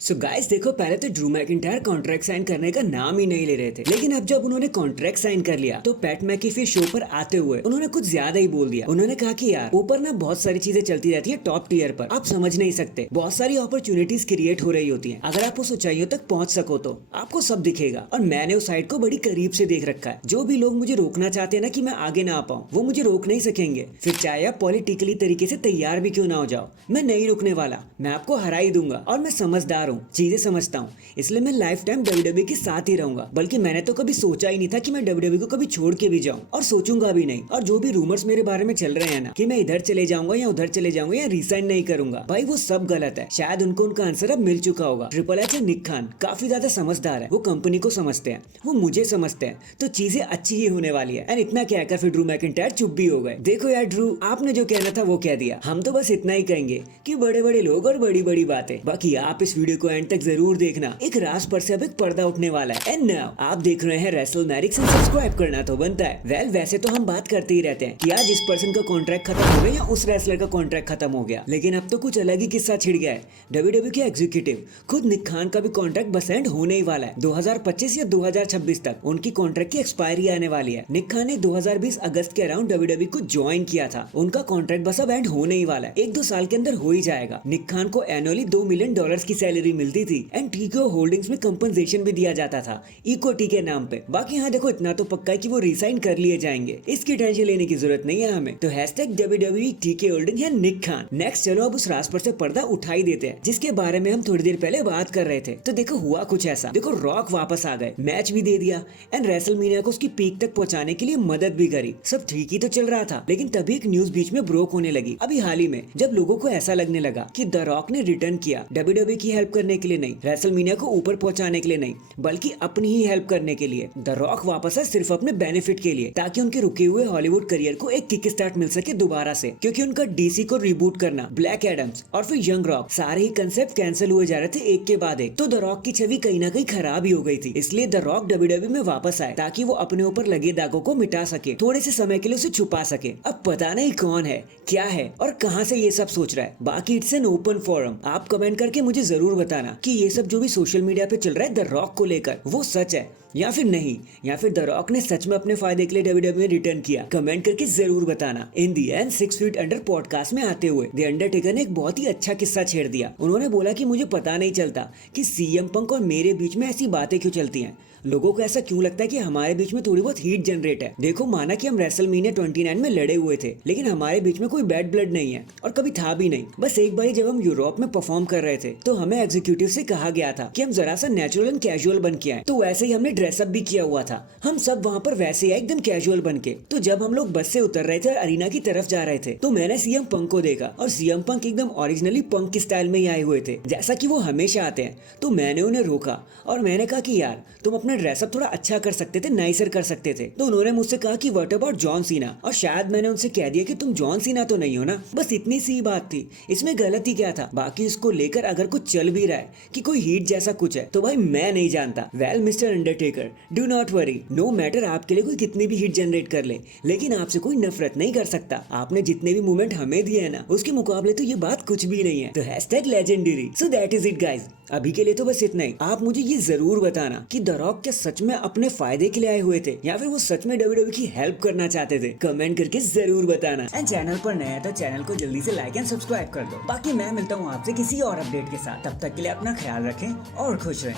So guys देखो, पहले तो ड्रू मैकिंटायर कॉन्ट्रैक्ट साइन करने का नाम ही नहीं ले रहे थे, लेकिन अब जब उन्होंने कॉन्ट्रैक्ट साइन कर लिया तो पैट मैकेफी शो पर आते हुए उन्होंने कुछ ज्यादा ही बोल दिया। उन्होंने कहा कि यार ऊपर ना बहुत सारी चीजें चलती रहती है टॉप टीयर पर, आप समझ नहीं सकते, बहुत सारी अपॉर्चुनिटीज क्रिएट हो रही होती है। अगर आप उस ऊंचाइयों तक पहुंच सको तो आपको सब दिखेगा, और मैंने उस साइड को बड़ी करीब से देख रखा है। जो भी लोग मुझे रोकना चाहते हैं ना कि मैं आगे ना आ पाऊं, वो मुझे रोक नहीं सकेंगे, फिर चाहे आप पॉलिटिकली तरीके से तैयार भी क्यों ना हो जाओ। मैं नहीं रुकने वाला, मैं आपको हरा ही दूंगा, और मैं समझदार हूँ, चीजें समझता हूँ, इसलिए मैं लाइफ टाइम डब्ल्यूडब्ल्यूई के साथ ही रहूंगा। बल्कि मैंने तो कभी सोचा ही नहीं था कि मैं डब्ल्यूडब्ल्यूई को कभी छोड़ के भी जाऊं, और सोचूंगा भी नहीं। और जो भी रूमर्स मेरे बारे में चल रहे हैं ना कि मैं इधर चले जाऊंगा या उधर चले जाऊंगा या रिसाइन नहीं करूंगा, भाई वो सब गलत है। शायद उनको उनका आंसर अब मिल चुका होगा। ट्रिपल एच और निक खान काफी ज्यादा समझदार है, वो कंपनी को समझते हैं, वो मुझे समझते हैं, तो चीजें अच्छी ही होने वाली है। एंड इतना कहकर फिर ड्रू मैकिंटायर चुप भी हो गए। देखो यार ड्रू, आपने जो कहना था वो कह दिया, हम तो बस इतना ही कहेंगे कि बड़े बड़े लोग और बड़ी बड़ी बातें। बाकी आप इस वीडियो को एंड तक जरूर देखना, एक राज पर से अब एक पर्दा उठने वाला है। एंड नाउ आप देख रहे हैं रेसलमैनिक्स, सब्सक्राइब करना तो बनता है। वेल वैसे तो हम बात करते ही रहते हैं कि आज इस पर्सन का कॉन्ट्रैक्ट खत्म हो गया या उस रेसलर का कॉन्ट्रैक्ट खत्म हो गया, लेकिन अब तो कुछ अलग ही किस्सा छिड़ गया है। डब्ल्यूडब्ल्यूई के एग्जीक्यूटिव खुद निक खान का भी कॉन्ट्रैक्ट बस एंड होने ही वाला है। 2025 या 2026 तक उनकी कॉन्ट्रैक्ट की एक्सपायरी आने वाली है। निक खान ने 2020 अगस्त के अराउंड डब्ल्यूडब्ल्यूई को ज्वाइन किया था, उनका कॉन्ट्रैक्ट बस अब एंड होने ही वाला है, 1-2 साल के अंदर हो ही जाएगा। निक खान को एनुअली $2 मिलियन की सैलरी मिलती थी, एंड टीकेओ होल्डिंग्स में कंपनसेशन भी दिया जाता था इक्विटी के नाम पे। बाकी हाँ देखो, इतना तो पक्का है कि वो रिसाइन कर लिए जाएंगे, इसकी टेंशन लेने की जरूरत नहीं है हमें। तो हैशटैग डब्ल्यूडब्ल्यूई टीके होल्डिंग या निक खान। नेक्स्ट चलो अब उस राज पर से पर्दा उठा ही देते हैं जिसके बारे में हम थोड़ी देर पहले बात कर रहे थे। तो देखो हुआ कुछ ऐसा, देखो रॉक वापस आ गए, मैच भी दे दिया, एंड रेसलमेनिया को उसकी पीक तक पहुंचाने के लिए मदद भी करी। सब ठीक ही तो चल रहा था, लेकिन तभी एक न्यूज बीच में ब्रोक होने लगी अभी हाल ही में, जब लोगों को ऐसा लगने लगा कि द रॉक ने रिटर्न किया डब्ल्यूडब्ल्यूई की हेल्प करने के लिए नहीं, रेसलमेनिया को ऊपर पहुंचाने के लिए नहीं, बल्कि अपनी ही हेल्प करने के लिए। द रॉक वापस है सिर्फ अपने बेनिफिट के लिए, ताकि उनके रुके हुए हॉलीवुड करियर को एक किक स्टार्ट मिल सके दोबारा से। क्योंकि उनका डीसी को रिबूट करना, ब्लैक एडम्स और फिर यंग रॉक, सारे ही कंसेप्ट कैंसिल हुए जा रहे थे एक के बाद एक। तो द रॉक की छवि कहीं ना कहीं खराब ही हो गई थी, इसलिए द रॉक डब्ल्यूडब्ल्यूई में वापस आए ताकि वो अपने ऊपर लगे दागों को मिटा सके, थोड़े से समय के लिए उसे छुपा सके। अब पता नहीं कौन है, क्या है और कहां से ये सब सोच रहा है। बाकी इट्स एन ओपन फोरम, आप कमेंट करके मुझे जरूर बताना कि ये सब जो भी सोशल मीडिया पे चल रहा है द रॉक को लेकर, वो सच है या फिर नहीं, या फिर द रॉक ने सच में अपने फायदे के लिए डब्ल्यूडब्ल्यूई में रिटर्न किया। कमेंट करके जरूर बताना। इन दी एंड 6 फीट अंडर पॉडकास्ट में आते हुए द अंडरटेकर ने एक बहुत ही अच्छा किस्सा छेड़ दिया। उन्होंने बोला कि मुझे पता नहीं चलता कि सीएम पंक और मेरे बीच में ऐसी बातें क्यों चलती हैं, लोगों को ऐसा क्यों लगता है कि हमारे बीच में थोड़ी बहुत हीट जनरेट है। देखो माना कि हम रेसलमेनिया 29 में लड़े हुए थे, लेकिन हमारे बीच में कोई बैड ब्लड नहीं है और कभी था भी नहीं। बस एक बार जब हम यूरोप में परफॉर्म कर रहे थे तो हमें एग्जीक्यूटिव से कहा गया था कि हम जरा सा नेचुरल एंड कैजुअल बन के आए, तो वैसे ही हमने ड्रेसअप भी किया हुआ था। हम सब वहाँ पर वैसे ही आए एकदम कैजुअल बन के। तो जब हम लोग बस से उतर रहे थे और अरीना की तरफ जा रहे थे तो मैंने सीएम पंक को देखा, और सीएम पंक एकदम ओरिजिनली पंक की स्टाइल में ही आए हुए थे जैसा कि वो हमेशा आते हैं। तो मैंने उन्हें रोका और मैंने कहा कि यार तुम अपना ड्रेसअप थोड़ा अच्छा कर सकते थे, नाइसर कर सकते थे। तो उन्होंने मुझसे कहा कि व्हाट अबाउट जॉन सीना, और शायद मैंने उनसे कह दिया कि तुम जॉन सीना तो नहीं हो ना। बस इतनी सी बात थी, इसमें गलत ही क्या था। बाकी इसको लेकर अगर कुछ चल भी रहा है कि कोई हीट जैसा कुछ है, तो भाई मैं नहीं जानता। Well Mister Undertaker, do not worry, no matter आपके लिए कोई कितनी भी हीट जनरेट कर ले, लेकिन आपसे कोई नफरत नहीं कर सकता। आपने जितने भी मूवमेंट हमें दिए है ना, उसके मुकाबले तो ये बात कुछ भी नहीं है। तो hashtag legendary. So that is it guys, अभी के लिए तो बस इतना ही। आप मुझे ये जरूर बताना कि द रॉक क्या सच में अपने फायदे के लिए आए हुए थे या फिर वो सच में डब्ल्यूडब्ल्यूई की हेल्प करना चाहते थे। कमेंट करके जरूर बताना। एंड चैनल पर नया है तो चैनल को जल्दी से लाइक एंड सब्सक्राइब कर दो। बाकी मैं मिलता हूँ आपसे किसी और अपडेट के साथ, तब तक के लिए अपना ख्याल रखें और खुश रहें।